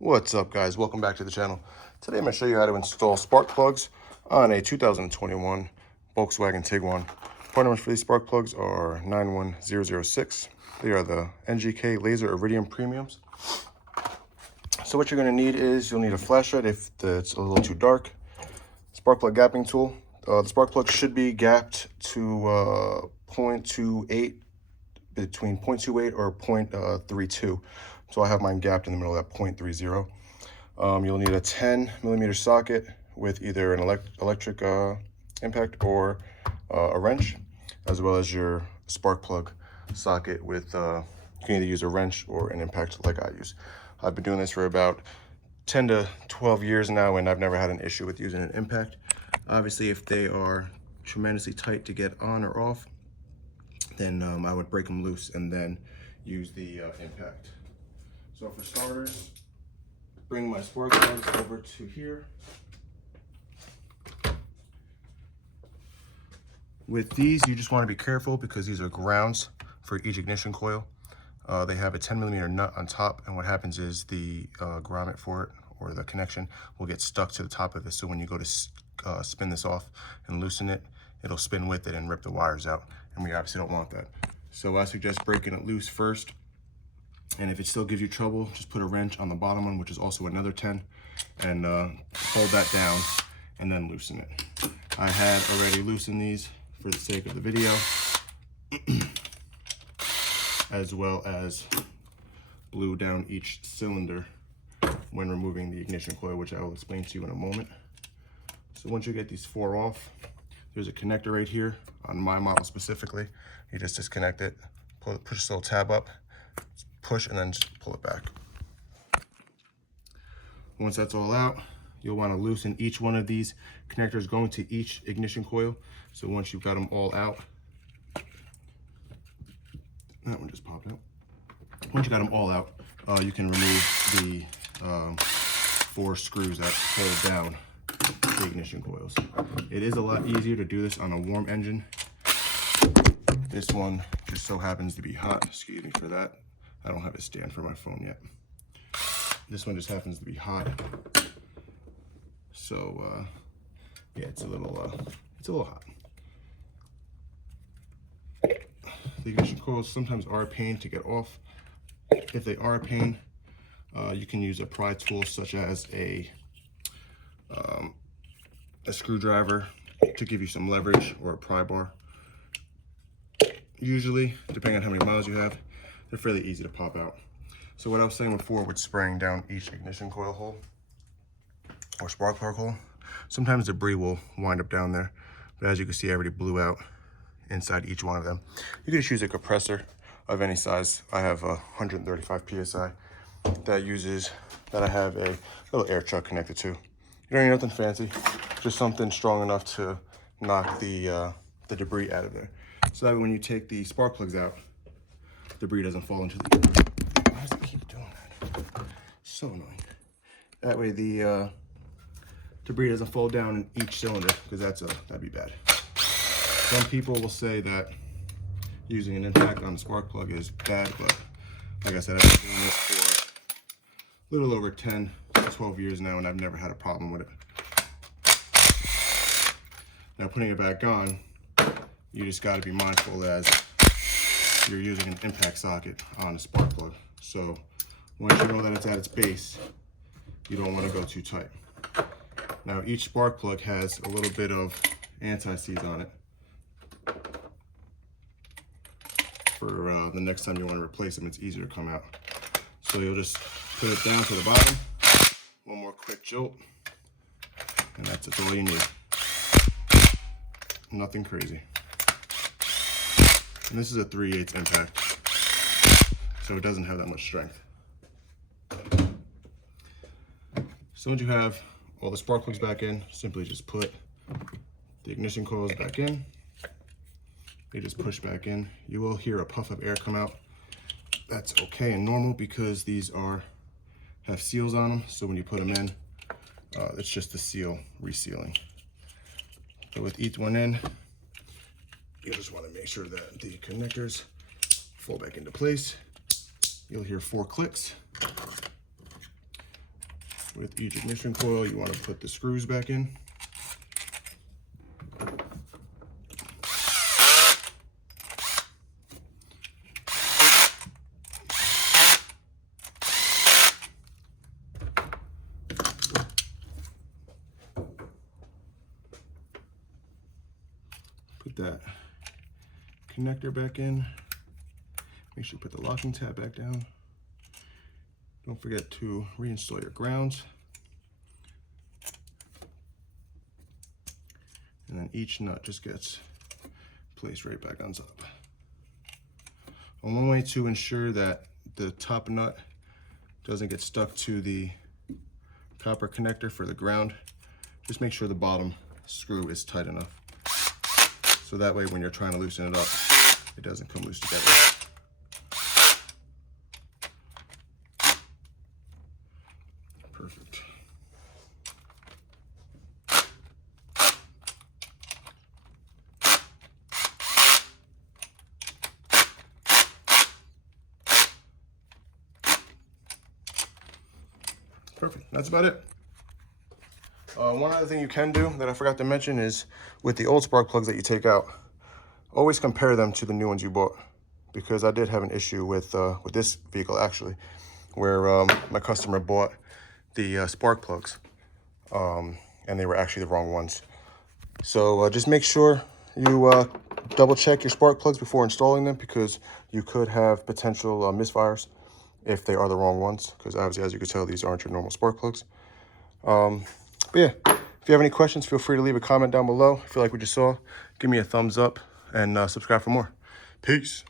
What's up, guys? Welcome back to the channel. Today I'm going to show you how to install spark plugs on a 2021 Volkswagen Tiguan. Part numbers for these spark plugs are 91006. They are the NGK Laser Iridium Premiums. So what you're going to need is you'll need a flashlight if it's a little too dark, spark plug gapping tool. The spark plug should be gapped to 0.28, between 0.28 or 0.32. So I have mine gapped in the middle of that 0.30. You'll need a 10mm socket with either an electric impact or a wrench, as well as your spark plug socket with, you can either use a wrench or an impact like I use. I've been doing this for about 10 to 12 years now, and I've never had an issue with using an impact. Obviously, if they are tremendously tight to get on or off, then I would break them loose and then use the impact. So for starters, bring my spark plugs over to here. With these, you just want to be careful because these are grounds for each ignition coil. They have a 10mm nut on top, and what happens is the grommet for it, or the connection, will get stuck to the top of this. So when you go to spin this off and loosen it, it'll spin with it and rip the wires out, and we obviously don't want that. So I suggest breaking it loose first. And if it still gives you trouble, just put a wrench on the bottom one, which is also another 10, and hold that down and then loosen it. I had already loosened these for the sake of the video, as well as blew down each cylinder when removing the ignition coil, which I will explain to you in a moment. So once you get these four off, there's a connector right here on my model specifically. You just disconnect it, push this little tab up, push, and then just pull it back. Once that's all out, you'll want to loosen each one of these connectors going to each ignition coil. So once you've got them all out, that one just popped out. Once you got them all out, you can remove the 4 screws that hold down the ignition coils. It is a lot easier to do this on a warm engine. This one just so happens to be hot. Excuse me for that. I don't have a stand for my phone yet. This one just happens to be hot. So yeah, it's a little hot. The ignition coils sometimes are a pain to get off. If they are a pain, you can use a pry tool such as a screwdriver to give you some leverage, or a pry bar. Usually, depending on how many miles you have, they're fairly easy to pop out. So what I was saying before with spraying down each ignition coil hole or spark plug hole, sometimes debris will wind up down there. But as you can see, I already blew out inside each one of them. You can just use a compressor of any size. I have a 135 PSI that I have a little air chuck connected to. You don't need nothing fancy, just something strong enough to knock the debris out of there. So that when you take the spark plugs out, debris doesn't fall into the... Why does it keep doing that? So annoying. That way the debris doesn't fall down in each cylinder, because that'd be bad. Some people will say that using an impact on the spark plug is bad, but like I said, I've been doing this for a little over 10 to 12 years now, and I've never had a problem with it. Now, putting it back on, you just got to be mindful as you're using an impact socket on a spark plug. So once you know that it's at its base, you don't want to go too tight. Now, each spark plug has a little bit of anti-seize on it for the next time you want to replace them. It's easier to come out. So you'll just put it down to the bottom, one more quick jolt, and that's all you need. Nothing crazy. And this is a 3/8 impact, so it doesn't have that much strength. So once you have all the spark plugs back in, simply just put the ignition coils back in. They just push back in. You will hear a puff of air come out. That's okay and normal because these have seals on them. So when you put them in, it's just the seal resealing. So with each one in, you just want to make sure that the connectors fall back into place. You'll hear 4 clicks. With each ignition coil, you want to put the screws back in. Put that connector back in. Make sure you put the locking tab back down. Don't forget to reinstall your grounds. And then each nut just gets placed right back on top. And one way to ensure that the top nut doesn't get stuck to the copper connector for the ground, just make sure the bottom screw is tight enough. So that way when you're trying to loosen it up, it doesn't come loose together. Perfect. Perfect, that's about it. One other thing you can do that I forgot to mention is with the old spark plugs that you take out, always compare them to the new ones you bought, because I did have an issue with this vehicle actually, where my customer bought the spark plugs and they were actually the wrong ones. So just make sure you double check your spark plugs before installing them, because you could have potential misfires if they are the wrong ones, because obviously, as you can tell, these aren't your normal spark plugs. But yeah, if you have any questions, feel free to leave a comment down below. If you like what you saw, give me a thumbs up and subscribe for more. Peace.